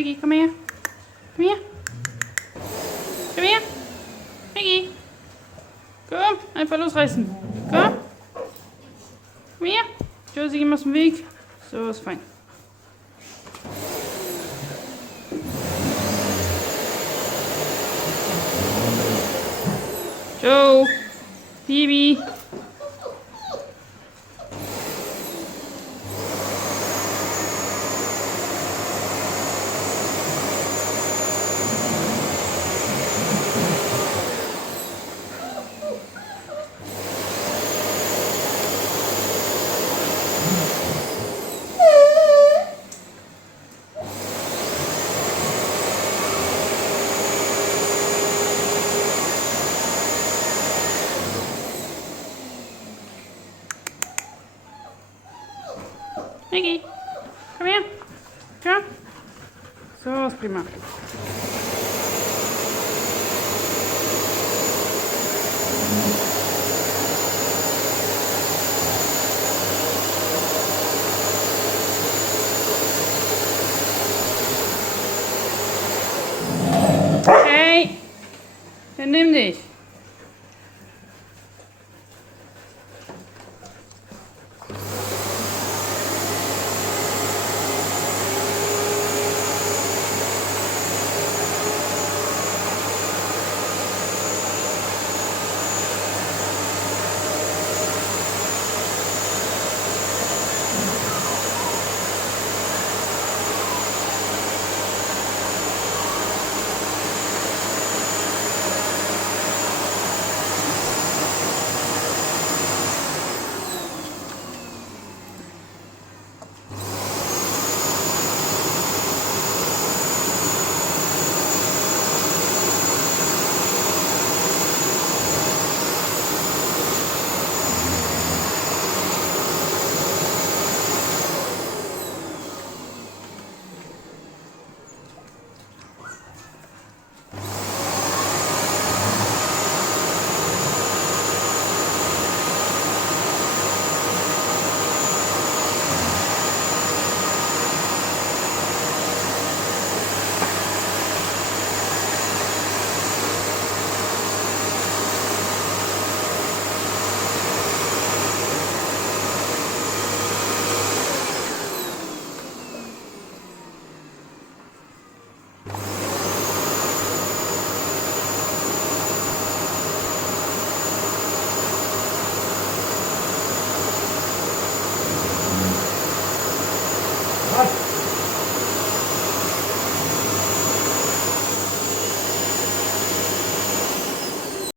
Maggie, komm her. Komm her. Komm her. Maggie. Komm, einfach losreißen. Komm. Komm her. Josie, geh mal aus dem Weg. So, ist fein. Joe. Phoebe. Maggie, komm her. Komm. So, ist prima. Hey, dann nimm dich.